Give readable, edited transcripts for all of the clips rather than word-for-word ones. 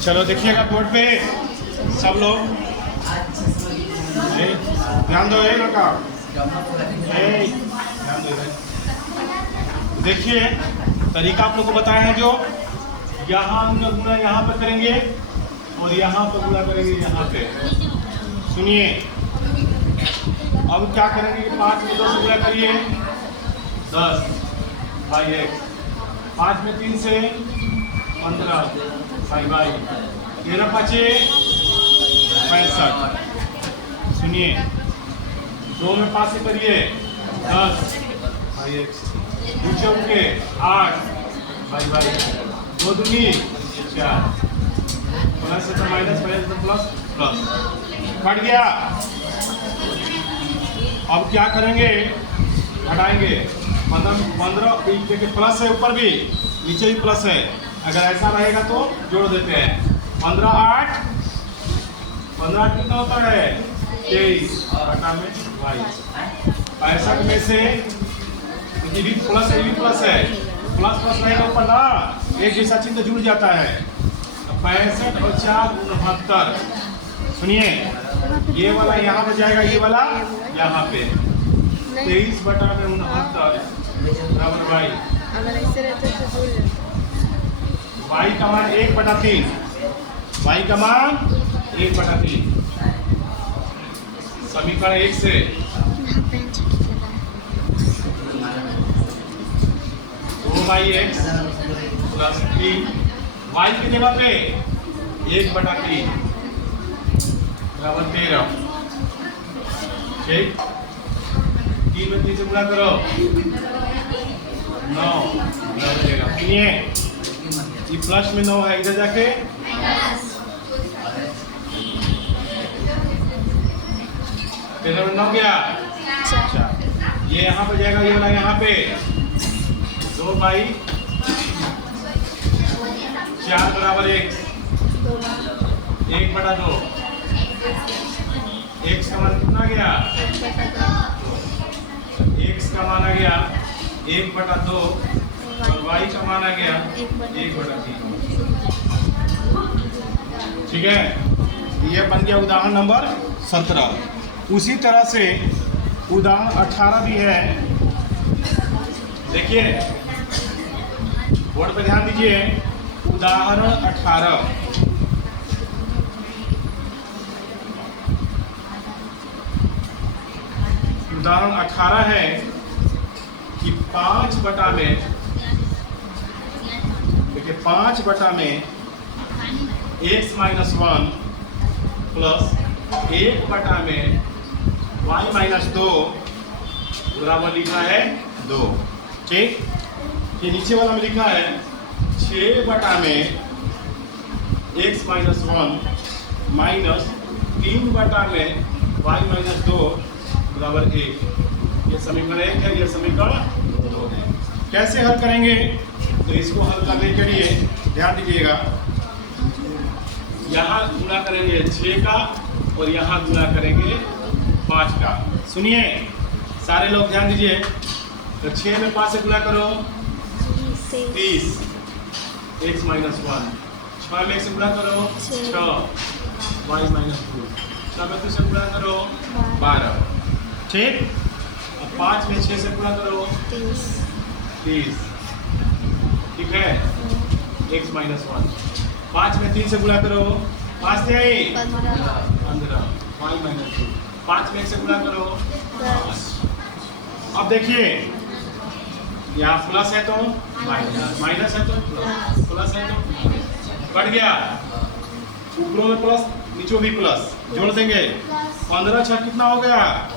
चलो देखिएगा बोर्ड पे सब लोग, ध्यान दो लड़का, ध्यान दो। देखिए तरीका आप लोग को बताया है, जो यहाँ हम लोग गुणा यहाँ पे करेंगे और यहाँ पे गुणा करेंगे यहाँ पे। सुनिए अब क्या करेंगे, 5 में 2 से गुणा करिए 10/x, 5 में 3 से 15/y, 13 5 65। सुनिए 2 में 5 से करिए 10/x, नीचे उनके 8/y, 2 दूनी 4, प्लस है तो माइनस, माइनस तो प्लस, प्लस कट गया। अब क्या करेंगे, घटाएंगे 15 देखिए प्लस है, ऊपर भी नीचे भी प्लस है, अगर ऐसा रहेगा तो जोड़ देते हैं। 15 8 कितना होता है 23, घटा में 65 में से ये भी प्लस है, ये भी प्लस है, प्लस प्लस रहेगा ऊपर ना, एक जैसा चिन्ह जुड़ जाता है। 65 और 4 69। सुनिए ये वाला यहाँ पे जाएगा, ये वाला यहाँ पे, 23/69 बराबर y। अगर ऐसे रहते तो y का मान 1/3, y का मान 1/3, समीकरण 1 से 2x प्लस 3, y की जगह पे 1/3 बराबर 13। ठीक, 3 में 3 से गुणा करो 9 बराबर देगा। सुनिए ये प्लस में 9 है, इधर जाके कितना में 9 गया 4, ये यहाँ पे जाएगा, ये वाला यहाँ पे 2/4 बराबर 1, 1/2, x का मान कितना गया, x का मान आ गया 1/2 और y का मान आ गया 1/3। ठीक है, ये बन गया उदाहरण नंबर 17। उसी तरह से उदाहरण 18 भी है। देखिए बोर्ड पे ध्यान दीजिए, उदाहरण 18। उदाहरण 18 है कि 5 में, देखिए 5 x - 1 प्लस 1 में y - 2 बराबर लिखा है 2। ठीक, ये नीचे वाला में लिखा है 6 में x - 1 माइनस 3 में y - 2 बराबर 1। ये समीकरण 1 है, ये समीकरण 2 है। कैसे हल करेंगे, तो इसको हल करने के लिए ध्यान दीजिएगा, यहाँ गुणा करेंगे 6 का और यहाँ गुणा करेंगे 5 का। सुनिए सारे लोग ध्यान दीजिए, तो 6 में 5 से गुणा करो 30 x - 1, 6 में 1 से गुणा करो 6 y - 2, 6 में 2 से गुणा करो 12। ठीक, अब 5 में 6 से गुणा करो 30। ठीक है, x - 1, 5 में 3 से गुणा करो 5 से 15 y - 2, 5 में 1 से गुणा करो 5। अब देखिए यहाँ प्लस है तो माइनस, माइनस है तो प्लस, प्लस है तो कट गया, ऊपरों में प्लस नीचे भी प्लस, जोड़ देंगे 15 6 कितना हो गया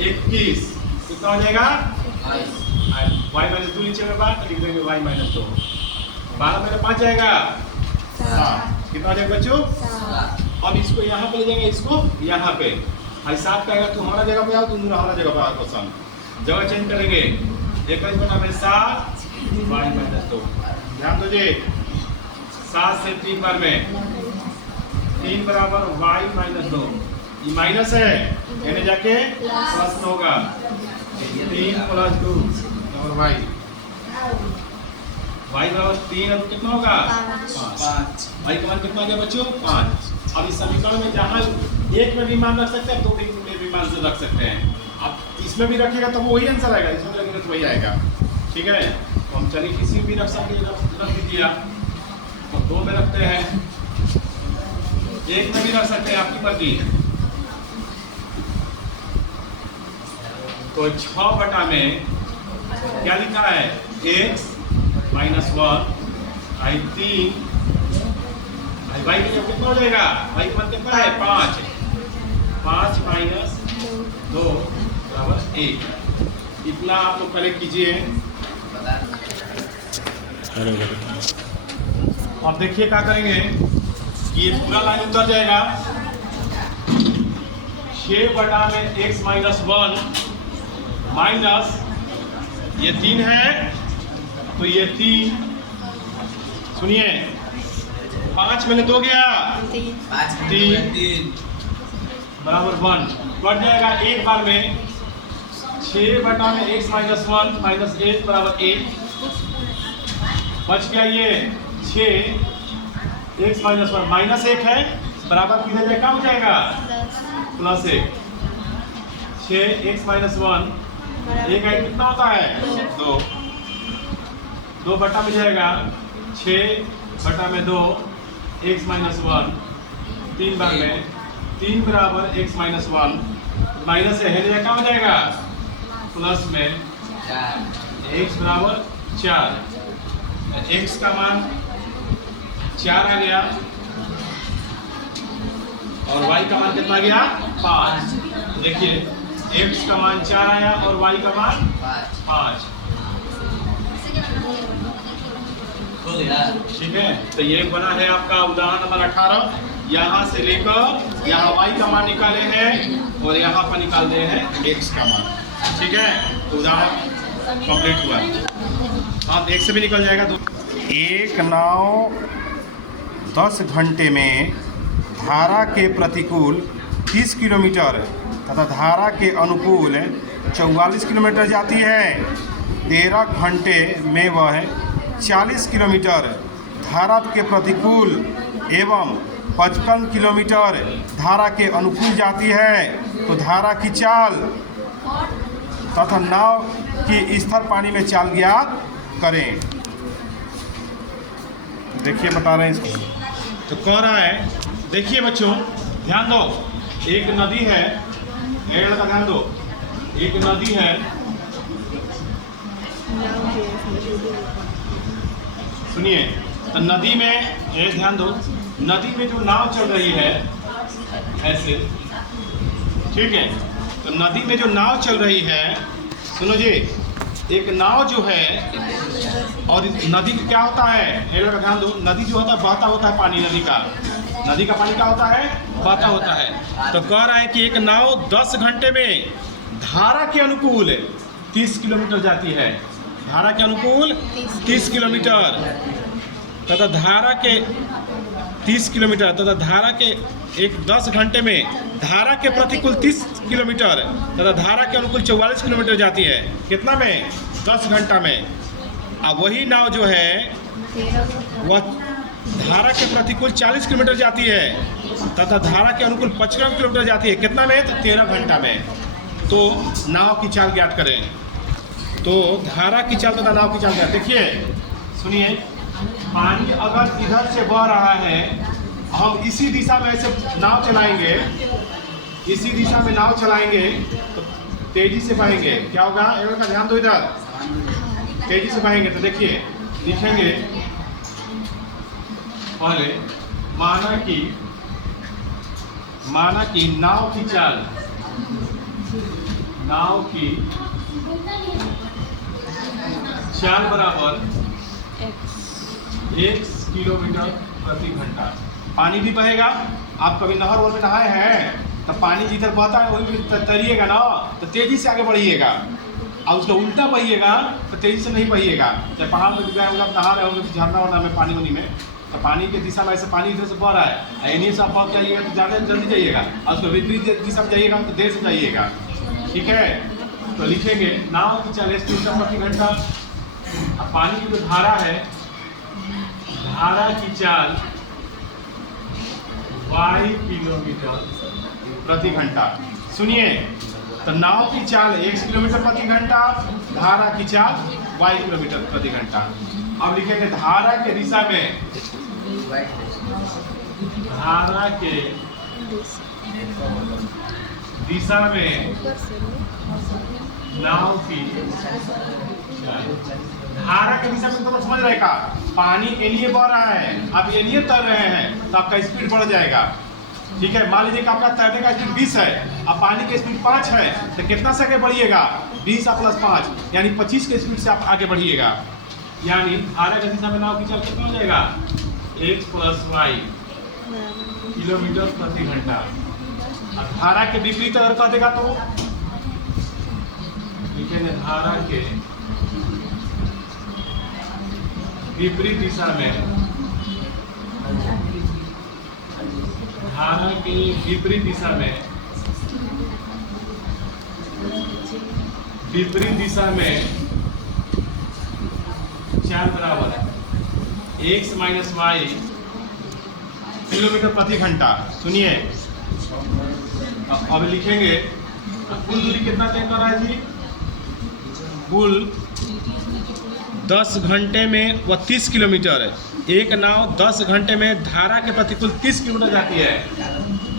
21, कितना हो जाएगा y - 2 नीचे में बात लिख देंगे y - 2, 12 में 5 जाएगा 7, कितना हो जाएगा बच्चों 7। अब इसको यहाँ पे ले जाएंगे, इसको यहाँ पे, भाई 7 कहेगा तू हमारा जगह पे आओ, तुम हमारा जगह पे आओ, पसंद जगह चेंज करेंगे। 21/7 y - 2, ध्यान दीजिए 7 से 3 बार में 3 बराबर y - 2, ये माइनस है, यानी जाके प्लस में होगा 3 + 2 और y y बराबर 3 अब कितना होगा? 5। y का मान कितना आ गया बच्चों? 5। अब इस समीकरण में जहाँ एक में भी मान रख सकते हैं, दो में भी मान रख सकते हैं। अब इसमें भी रखेगा तो वही आंसर आएगा, इसमें भी रखेगा तो वही आएगा। ठीक है, तो हम चलिए किसी भी रख सकते रख दीजिए आप। तो 2 में रखते हैं, 1 में भी रख सकते हैं, आपकी मर्जी। तो 6 बटा में क्या लिखा है? x - 1 आई 3 y का जब कितना हो जाएगा? y का मान कितना है? 5। 5 - 2 बराबर 1। इतना आप लोग कलेक्ट कीजिए। अब देखिए क्या करेंगे कि ये पूरा लाइन उतर जाएगा। 6 बटा में x - 1 माइनस ये 3 है, तो ये 3, सुनिए 5 में 2 गया, 3 बराबर 1 बढ़ जाएगा एक बार में। 6 बटा में x - 1 माइनस 1 बराबर 1 बच गया। ये 6 x - 1 माइनस 1 है, बराबर किधर जाएगा? हो जाएगा प्लस 1। 6 x - 1 एक आई कितना होता है? 2। 2 बटा में जाएगा 6 बटा में 2 x - 1 3 बार में 3 बराबर x - 1 माइनस है क्या हो जाएगा? प्लस में x बराबर 4। x का मान 4 आ गया और y का मान कितना आ गया? 5। देखिए x का मान 4 आया और y का मान 5। ठीक है, तो ये बना है आपका उदाहरण नंबर 18। यहाँ से लेकर यहाँ y का मान निकाले हैं और यहाँ पर निकाल दिए हैं x का मान। ठीक है, तो उदाहरण कंप्लीट हुआ। हाँ, x से भी निकल जाएगा। तो एक नाव 10 घंटे में धारा के प्रतिकूल 30 किलोमीटर तथा धारा के अनुकूल 44 किलोमीटर जाती है। 13 घंटे में वह 40 किलोमीटर धारा के प्रतिकूल एवं 55 किलोमीटर धारा के अनुकूल जाती है। तो धारा की चाल तथा नाव की स्थिर पानी में चाल ज्ञात करें। देखिए बता रहे हैं इसको, तो कह रहा है, देखिए बच्चों ध्यान दो, एक नदी है, एक लड़का ध्यान दो, एक नदी है, सुनिए, तो नदी में ये ध्यान दो, नदी में जो नाव चल रही है ऐसे, ठीक है, तो नदी में जो नाव चल रही है, सुनो जी, एक नाव जो है और नदी का क्या होता है, एक लड़का ध्यान दो, नदी जो होता है बहता होता है पानी, नदी का पानी क्या होता है? बहता होता है। तो कह रहा है कि एक नाव 10 घंटे में धारा के अनुकूल 30 किलोमीटर जाती है, धारा के अनुकूल 30 किलोमीटर तथा धारा के 30 किलोमीटर तथा धारा के 10 घंटे में धारा के प्रतिकूल 30 किलोमीटर तथा धारा के अनुकूल 44 किलोमीटर जाती है। कितना में? 10 घंटा में। अब वही नाव जो है वह धारा के प्रतिकूल 40 किलोमीटर जाती है तथा धारा के अनुकूल 55 किलोमीटर जाती है। कितना में? तो 13 घंटा में। तो नाव की चाल ज्ञात करें। तो धारा की चाल तथा नाव की चाल ज्ञात, देखिए सुनिए, पानी अगर इधर से बह रहा है, हम इसी दिशा में ऐसे नाव चलाएंगे, इसी दिशा में नाव चलाएंगे तो तेजी से बहेंगे। क्या होगा? एक का ध्यान दो, इधर तेजी से बहेंगे। तो देखिए लिखेंगे पहले, माना कि नाव की चाल, नाव की चाल बराबर 1 किलोमीटर प्रति घंटा। पानी भी बहेगा। आप कभी नहर में नहाए हैं तो पानी जिधर बहता है वही तैरिएगा ना, तो तेजी से आगे बढ़िएगा, और उसका उल्टा बहिएगा तो तेजी से नहीं बहिएगा। चाहे पहाड़ में भी गए होंगे, नहा रहे होंगे झरना वरना में, पानी उनी में, तो पानी के दिशा में ऐसे पानी इधर से बह रहा है, इन्हीं से आप बह जाइएगा तो ज़्यादा जल्दी जाइएगा, और उसको विपरीत दिशा में जाइएगा तो देर से जाइएगा। ठीक है, तो लिखेंगे नाव की चाल 1 किलोमीटर प्रति घंटा। अब पानी की जो धारा है धारा की चाल y किलोमीटर प्रति घंटा। सुनिए, तो नाव की चाल x किलोमीटर प्रति घंटा, धारा की चाल y किलोमीटर प्रति घंटा। अब लिखेंगे धारा के दिशा में, धारा के दिशा में ऊपर से लो। नाव की धारा के दिशा में, तो समझ रहे का, पानी एलिए बह रहा है, आप एलिए तर रहे हैं तो आपका स्पीड बढ़ जाएगा। ठीक है, मान लीजिए कि आपका तैरने का स्पीड 20 है, अब पानी की स्पीड 5 है, तो कितना से आगे बढ़िएगा? 20 प्लस 5 यानी 25 के स्पीड से आप आगे बढ़िएगा। यानी धारा की दिशा में नाव की चाल कितना हो जाएगा? x + y किलोमीटर प्रति घंटा। अब धारा के विपरीत अगर कह देगा तो लिखेंगे धारा के विपरीत दिशा में, धारा के विपरीत दिशा में, विपरीत दिशा में चाल बराबर है x - y किलोमीटर प्रति घंटा। सुनिए, अब लिखेंगे कुल दूरी कितना तय कर रहा है जी? कुल 10 घंटे में 32 किलोमीटर है। एक नाव 10 घंटे में धारा के प्रतिकूल 30 किलोमीटर जाती है।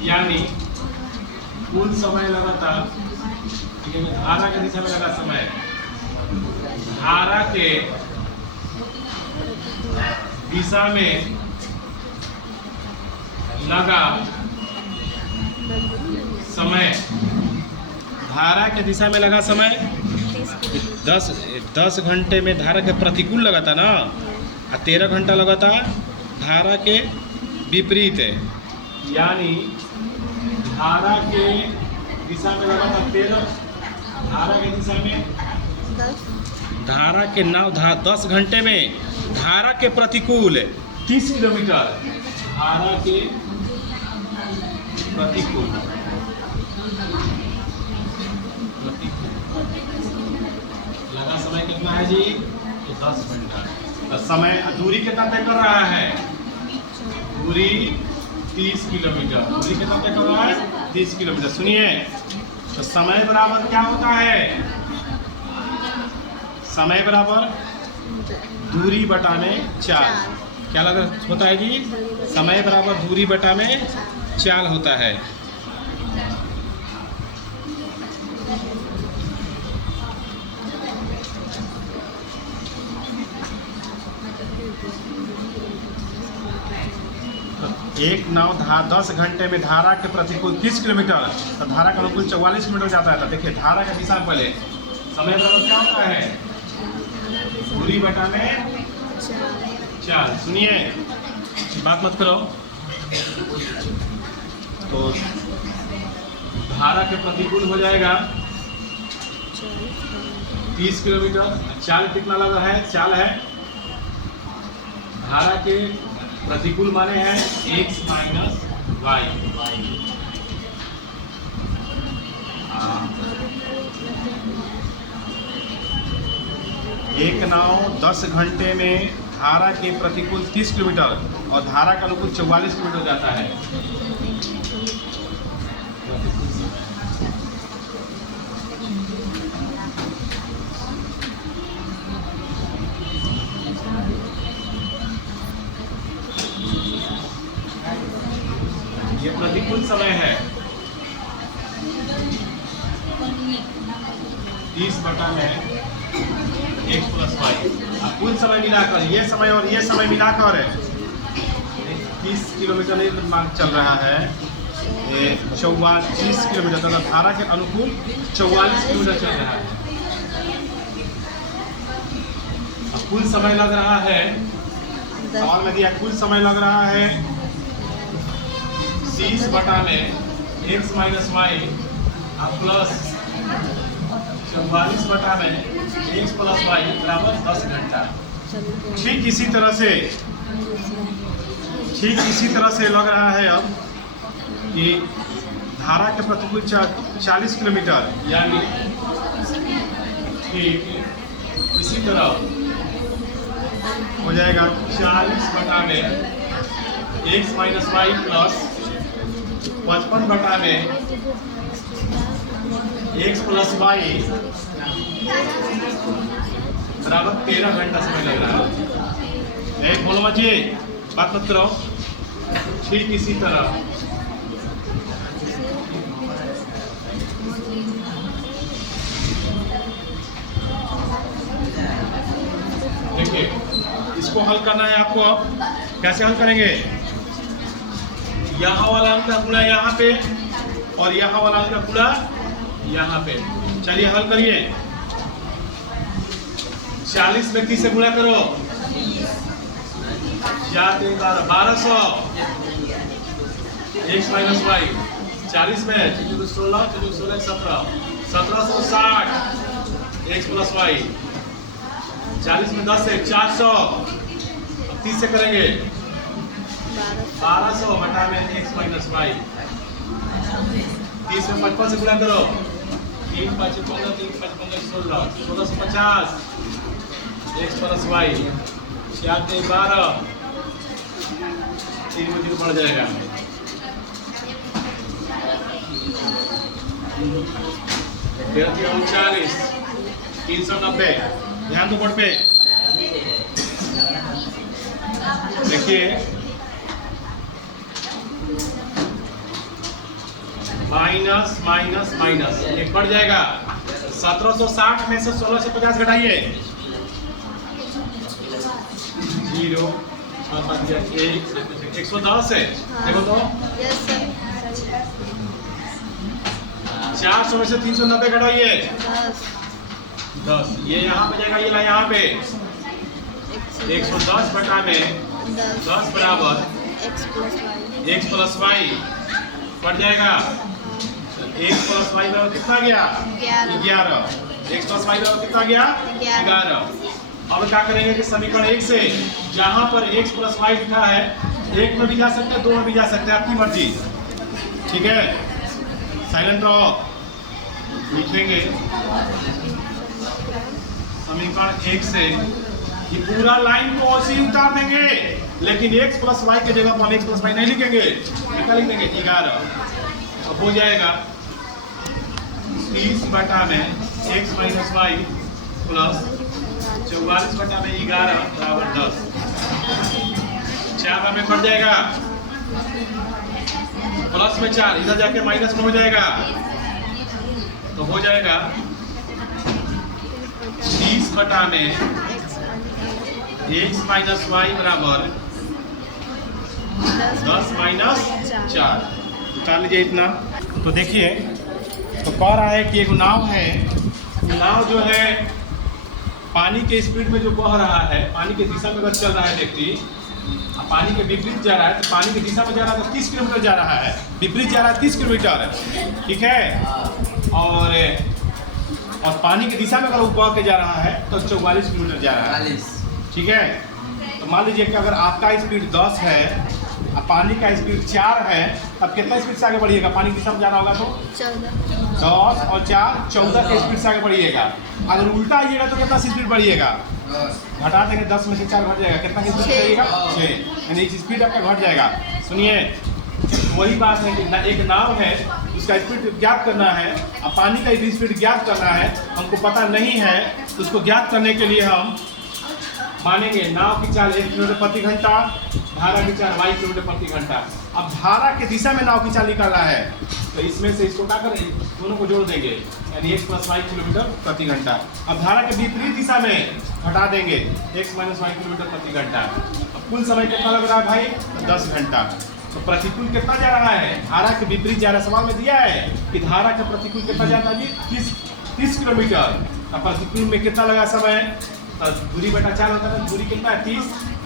यानी कुल समय लगातार धारा के दिशा में लगा समय, धारा के दिशा में लगा समय, धारा के दिशा में लगा समय 10 घंटे में धारा के प्रतिकूल लगा था ना, और 13 घंटा लगा था धारा के विपरीत है। यानी धारा के दिशा में लगा था 13, धारा के दिशा में 10। धारा के नाव 10 घंटे में धारा के प्रतिकूल 30 किलोमीटर, धारा के प्रतिकूल लगा समय कितना है जी? 10 घंटा। तो समय दूरी कितना तय कर रहा है? दूरी 30 किलोमीटर। दूरी कितना तय कर रहा है? 30 किलोमीटर। सुनिए, तो समय बराबर क्या होता है? समय बराबर दूरी बटा में चाल। क्या लगा होता है जी? समय बराबर दूरी बटा में चाल होता है। एक नाव 10 घंटे में धारा के प्रतिकूल 30 किलोमीटर, तो धारा का अनुकूल 44 किलोमीटर जाता है। तो देखिए धारा का दिशा में पहले समय बराबर क्या होता है? दूरी बटा में चाल। सुनिए, बात मत करो। तो धारा के प्रतिकूल हो जाएगा 30 किलोमीटर। चाल कितना लगा है? चाल है धारा के प्रतिकूल माने हैं x - y। एक नाव 10 घंटे में धारा के प्रतिकूल 30 किलोमीटर और धारा का अनुकूल 44 किलोमीटर जाता है। ये प्रतिकूल समय है 30 बटा में x + y। कुल समय मिलाकर ये समय और ये समय मिलाकर 30 किलोमीटर नहीं मार्ग चल रहा है, 44 किलोमीटर, तथा धारा के अनुकूल 44 किलोमीटर चल रहा है। अब कुल समय लग रहा है, सवाल में दिया कुल समय लग रहा है 30 बटा में x - y प्लस 44 बटा में x + y बराबर 10 घंटा। ठीक इसी तरह से लग रहा है अब कि धारा के प्रतिकूल 40 किलोमीटर, यानी ठीक इसी तरह हो जाएगा 40 बटा में x माइनस वाई प्लस 55 बटा में x प्लस वाई बराबर 13 घंटा समय लग रहा है। एक बोलो मत जी, बात मत करो। ठीक इसी तरह देखिए, इसको हल करना है आपको। कैसे हल करेंगे? यहाँ वाला अंक का गुणा यहाँ पे और यहाँ वाला अंक का गुणा यहाँ पे। चलिए हल करिए। 40 में 30 से गुणा करो, 4 3 12 1200 x माइनस वाई। 40 में 16 17 1760 x प्लस वाई। 40 में 10 है 400। अब 30 से करेंगे 1200 बटा में x माइनस वाई। 30 में 55 से गुणा करो, 3 5 15 3 5 15 16 1650 x प्लस वाई। 4 3 12 3 में 0 बढ़ जाएगा। फिर 39 390। ध्यान दो बोर्ड पे। देखिए माइनस माइनस माइनस एक बढ़ जाएगा। 1760 में से 1650 घटाइए। 0 110 है। देखो तो यस सर। 400 में से 390 घटाइए। 10। ये यहाँ पे जाएगा, ये ला यहाँ पे 110 बटा में 10 बराबर x प्लस वाई बढ़ जाएगा। x प्लस वाई बराबर कितना गया? 11। x प्लस वाई बराबर कितना गया? 11। अब क्या करेंगे कि समीकरण 1 से जहां पर x प्लस वाई लिखा है, 1 में भी जा सकते हैं, 2 में भी जा सकते हैं, आपकी मर्जी। ठीक है, साइलेंट रहो। लिखेंगे समीकरण 1 से ये पूरा लाइन को ऐसे ही उतार देंगे, लेकिन x प्लस वाई के जगह पर हम x प्लस वाई नहीं लिखेंगे। क्या लिख देंगे? 11। अब हो जाएगा 30 बटा में x माइनस वाई प्लस 44 बटा में 11 बराबर 10। 4 में बढ़ जाएगा, प्लस में 4 इधर जाके माइनस में हो जाएगा, तो हो जाएगा 30 बटा में x माइनस वाई बराबर 10 माइनस 4। उतार लीजिए इतना। तो देखिए, तो कह रहा है कि एक नाव है, नाव जो है पानी के स्पीड में जो बह रहा है, पानी के दिशा में अगर चल रहा है व्यक्ति, पानी के विपरीत जा रहा है, तो पानी की दिशा में जा रहा है तो 30 किलोमीटर जा रहा है, विपरीत जा रहा है 30 किलोमीटर। ठीक है, और पानी की दिशा में अगर वो बह के जा रहा है तो 44 किलोमीटर जा रहा है। ठीक है, तो मान लीजिए कि अगर आपका स्पीड 10 है और पानी का स्पीड 4 है, तब कितना स्पीड से आगे बढ़िएगा? पानी की दिशा में जाना होगा तो 10 और 4 14 के स्पीड से आगे बढ़िएगा। अगर उल्टा आइएगा तो कितना स्पीड बढ़िएगा? घटा देंगे, 10 में से 4 घट जाएगा, कितना स्पीड बढ़िएगा? 6, यानी स्पीड आपका घट जाएगा। सुनिए, वही बात है कि एक नाव है, उसका स्पीड ज्ञात करना है, और पानी का भी स्पीड ज्ञात करना है, हमको पता नहीं है, तो उसको ज्ञात करने के लिए हम मानेंगे नाव की चाल 1 किलोमीटर प्रति घंटा, धारा की चाल 22 किलोमीटर प्रति घंटा। अब धारा की दिशा में नाव की चाल निकालना है, तो इसमें से इसको क्या करेंगे? दोनों को जोड़ देंगे, यानी x प्लस वाई किलोमीटर प्रति घंटा। अब धारा के विपरीत दिशा में घटा देंगे x माइनस वाई किलोमीटर प्रति घंटा। अब कुल समय कितना लग रहा है भाई? 10 घंटा। तो प्रतिकूल कितना जा रहा है? धारा के विपरीत जा रहा है। सवाल में दिया है कि धारा का प्रतिकूल कितना जाता है जी? 30 किलोमीटर। अब प्रतिकूल में कितना लगा समय? दूरी बटा 4 होता है, दूरी कितना है? 30।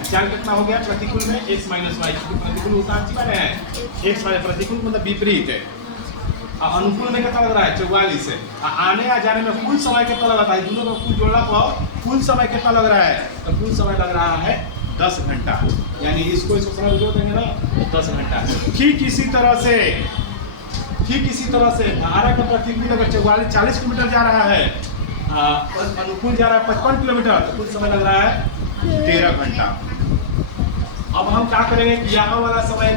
4 कितना हो गया प्रतिकूल में? x minus Y. प्रतिकूल उतार चुका है, x माइनस प्रतिकूल मतलब विपरीत है। अनुकूल में कितना लग रहा है? 44 है। आने आ जाने में कुल समय कितना लगा है? दोनों का कुल जोड़ना पर कुल समय कितना लग रहा है? तो कुल समय लग रहा है 10 घंटा। यानी इसको समय जोड़ देंगे ना, 10 घंटा। ठीक इसी तरह से धारा का प्रतिकूल अगर 40 किलोमीटर जा रहा है, अनुकूल जा रहा है 55 किलोमीटर, तो कुल समय लग रहा है 13 घंटा। अब हम क्या करेंगे कि यहाँ वाला समय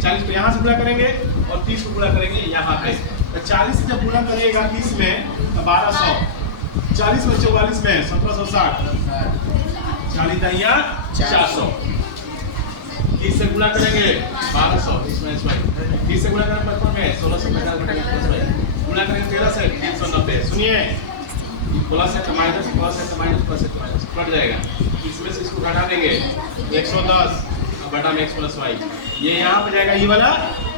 40 को यहाँ से गुणा करेंगे और 30 को गुणा करेंगे यहाँ पे। तो 40 से जब गुणा करिएगा 30 में तो 1200, 40 में 44 में 1760, 40 दहिया 400, 30 से गुणा करेंगे 1200, 30 से गुणा करेंगे 55 में 1650 गुणा करेंगे 13 से 390। सुनिए प्लस है तो माइनस, प्लस है तो माइनस, प्लस है तो माइनस कट जाएगा। इसमें से इसको घटा देंगे 110 बटा में x प्लस वाई, ये यहाँ पे जाएगा, ये वाला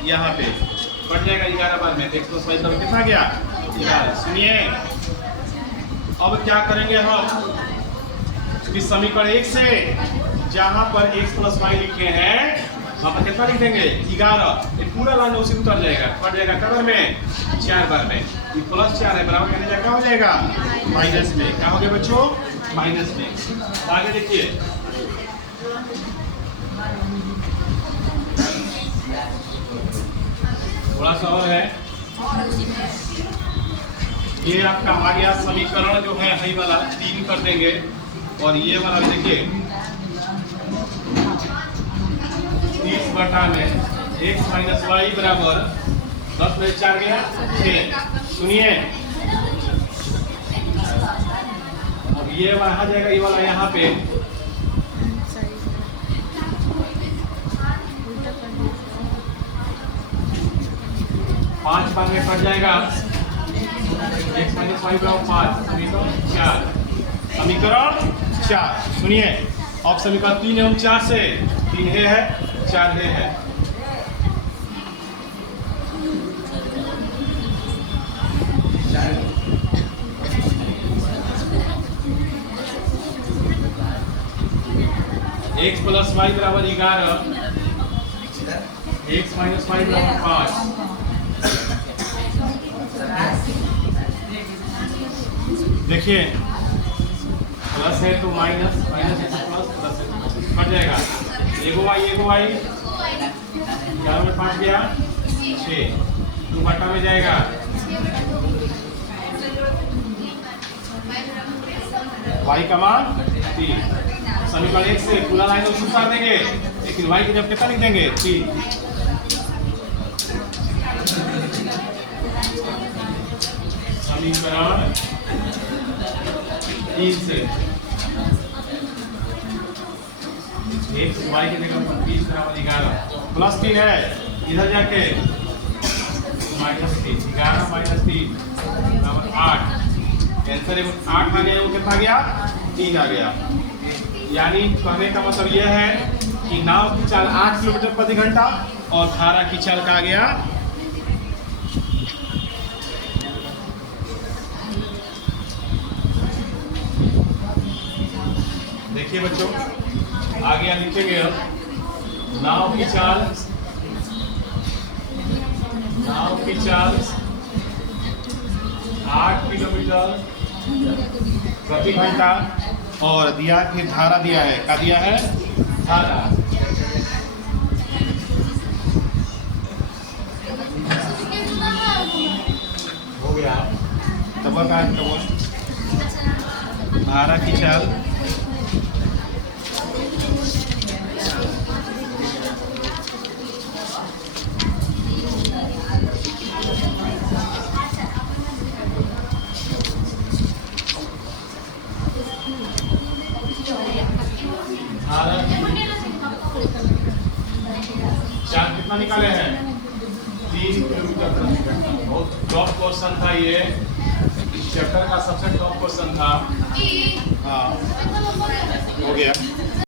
यहाँ पे कट जाएगा 11 बार में, x प्लस वाई तब कितना गया 11। सुनिए अब क्या करेंगे हम कि समीकरण 1 से जहाँ पर x प्लस वाई लिखे हैं वहाँ पर कितना लिख देंगे 11, ये पूरा लाइन उसी उतर जाएगा, कट जाएगा कदर में 4 बार में, ये प्लस 4 है बराबर कहने जाएगा, क्या हो जाएगा माइनस में। क्या हो गया बच्चों माइनस में। आगे देखिए थोड़ा सा और है, ये आपका आ गया समीकरण जो है यही वाला 3 कर देंगे और ये वाला देखिए 30 बटा में x माइनस वाई बराबर 10 में 4 गया 6। सुनिए अब ये वहां जाएगा, ये वाला यहाँ पे 5 बार में कट जाएगा, x माइनस वाई बराबर 5, समीकरण 4। सुनिए अब समीकरण 3 एवं 4 से 3 है 4 है। x प्लस वाई बराबर 11, x माइनस वाई बराबर 5। देखिए प्लस है तो माइनस, माइनस है तो प्लस, प्लस है तो कट जाएगा, एगो वाई 11 में 5 गया 6, 2 बटा में जाएगा, y का मान 3। समीकरण 1 से पूरा लाइन को उतार देंगे, लेकिन y की जब कितना लिख देंगे 3। समीकरण 3 से x y की जगह पर 30 बराबर 11 प्लस 3 है, इधर जाके माइनस 3, 11 माइनस 3 बराबर 8। आंसर 8 आ गया, वो कितना गया 3 आ गया। यानी कहने का मतलब यह है कि नाव की चाल 8 किलोमीटर प्रति घंटा और धारा की चाल का आ गया देखिए बच्चों आगे लिखेंगे अब नाव की चाल 8 किलोमीटर प्रति घंटा और दिया फिर धारा दिया है, क्या दिया है धारा। हो गया तब का धारा की चाल चाल कितना निकाले हैं 3 किलोमीटर प्रति घंटा। बहुत टॉप क्वेश्चन था ये, इस चैप्टर का सबसे टॉप क्वेश्चन था। हाँ हो गया।